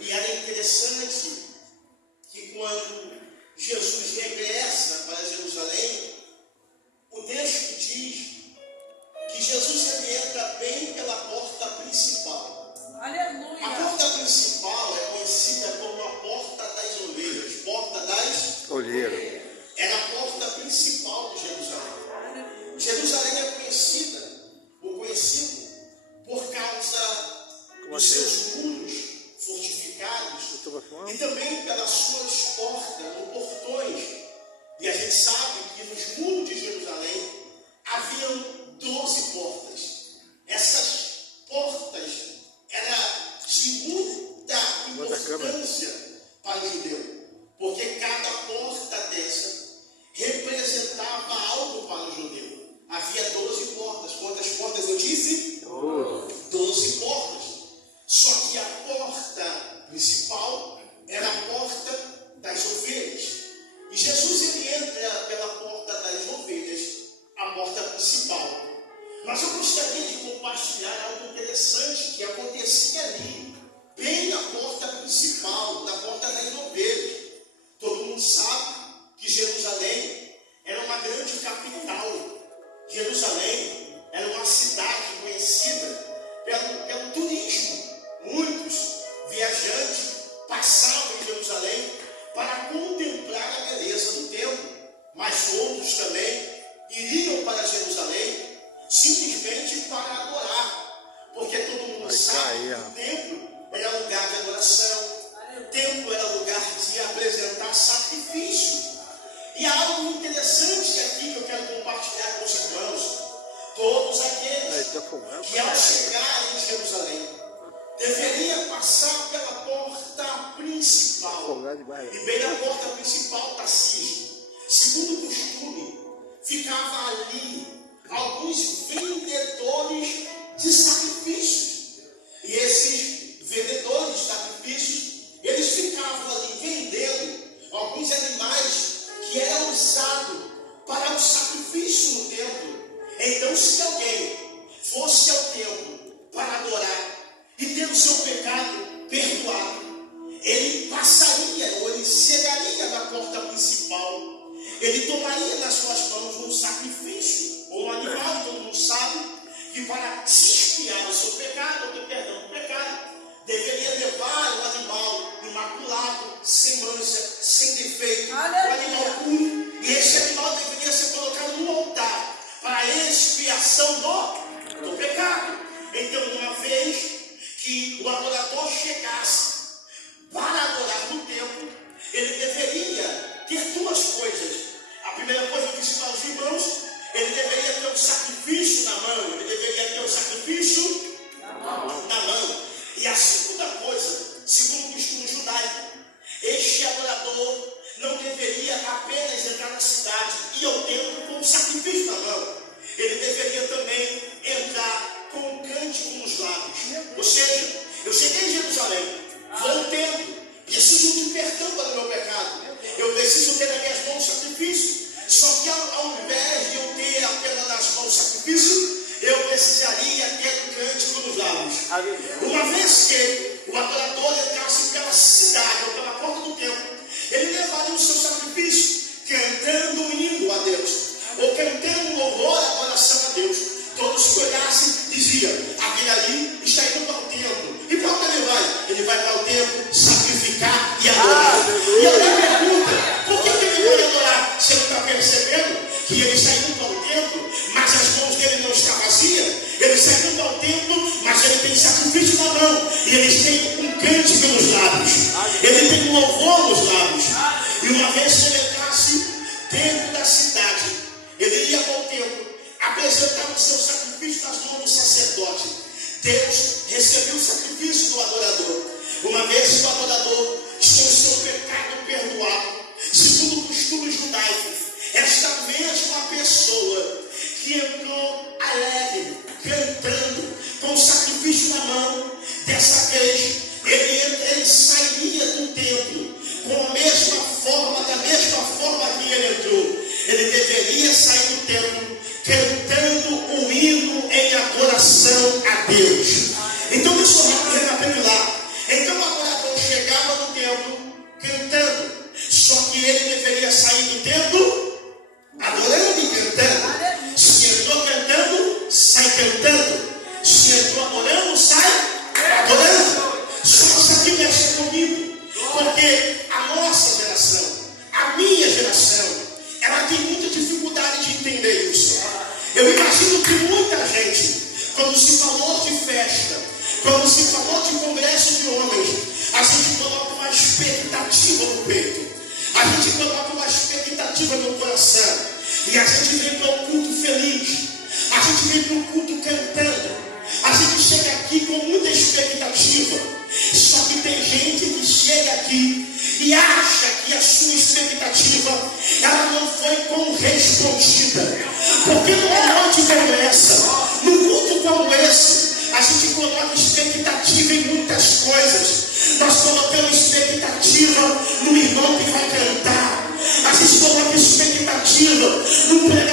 E era interessante que quando Jesus regressa para Jerusalém, o texto diz que Jesus ele entra bem pela porta principal. Aleluia. A porta principal é conhecida como a porta das ovelhas, porta das Olheiro. era a porta principal de Jerusalém. Jerusalém é conhecida, ou conhecido, por causa dos seus muros fortificados e também pelas suas portas ou portões. E a gente sabe que nos muros de Jerusalém haviam 12 portas. Essas portas eram de muita importância para o judeu, porque cada porta dessa representava algo para o judeu. Havia 12 portas. Quantas portas eu disse? 12 portas. Só que a porta principal era a porta das ovelhas. E Jesus ele entra pela porta das ovelhas, a porta principal. Mas eu gostaria de compartilhar algo interessante que acontecia ali, bem na porta principal, na porta das ovelhas. Todo mundo sabe que Jerusalém era uma grande capital. Jerusalém era uma cidade conhecida pelo turismo. Muitos viajantes passavam em Jerusalém para contemplar a beleza do templo, mas outros também iriam para Jerusalém simplesmente para adorar, porque todo mundo sabe que o templo era lugar de adoração, o templo era lugar de apresentar sacrifício. E há algo interessante aqui que eu quero compartilhar com os irmãos. Todos aqueles que ao chegarem em Jerusalém deveria passar pela porta principal. E bem na porta principal, Tarcísio, segundo o costume, ficava ali alguns vendedores de sacrifícios. E esses vendedores de sacrifícios, eles ficavam ali vendendo alguns animais que eram usados para o sacrifício no templo. Então, se alguém fosse ao templo para adorar e ter o seu pecado perdoado, ele passaria ou ele chegaria na porta principal. Ele tomaria nas suas mãos um sacrifício ou um animal. Todo mundo sabe que para se expiar o seu pecado, ou ter perdão do pecado, deveria levar o animal imaculado, sem mancha, sem defeito, o animal puro. E esse animal deveria ser colocado no altar para a expiação do pecado. Então, uma vez que o adorador chegasse para adorar no templo, ele deveria ter duas coisas. A primeira coisa que disse para os irmãos, ele deveria ter um sacrifício na mão. Ele deveria ter um sacrifício na mão. E a segunda coisa, segundo o costume judaico, este adorador não deveria apenas entrar na cidade e ao templo com o sacrifício na mão. Ele deveria também entrar com um cântico nos lábios. Ou seja, eu cheguei em Jerusalém, vou ao templo, preciso de perdão para o meu pecado. Eu preciso ter nas minhas mãos sacrifício. Só que ao invés de eu ter apenas nas mãos sacrifício, eu precisaria ter um cântico nos lábios. Uma vez que o adorador entrasse pela cidade ou pela porta do templo, ele levaria o seu sacrifício, cantando um hino a Deus, ou cantando louvor, adoração a Deus. Todos que olhassem diziam: aquele ali está indo para o templo. E para onde ele vai? Ele vai para o templo sacrificar e adorar. E eu me pergunto, por que ele vai adorar? Você não está percebendo que ele está indo para o templo, mas as mãos dele não estão vazias? Ele está indo para o templo, mas ele tem sacrifício na mão. E ele tem um cântico nos lábios. Ele tem um louvor nos lábios. E uma vez que ele entrasse dentro da cidade, ele ia para o templo, apresentar o seu sacrifício nas mãos do sacerdote. Deus recebeu o sacrifício do adorador. Uma vez que o adorador tinha o seu pecado perdoado, segundo o costume judaico, esta mesma pessoa que entrou alegre, cantando, com o sacrifício na mão, dessa vez ele sairia do templo com a mesma forma, da mesma forma que ele entrou. Ele deveria sair do templo cantando um hino em adoração a Deus. Então deixa eu recapitular. Então o adorador homens, a gente coloca uma expectativa no peito, a gente coloca uma expectativa no coração, e a gente vem para o culto feliz, a gente vem para o culto cantando, a gente chega aqui com muita expectativa. Só que tem gente que chega aqui e acha que a sua expectativa ela não foi correspondida, porque numa noite como essa, num culto como esse, a gente coloca expectativa em muitas coisas. Nós colocamos expectativa no irmão que vai cantar, a gente coloca expectativa no pregador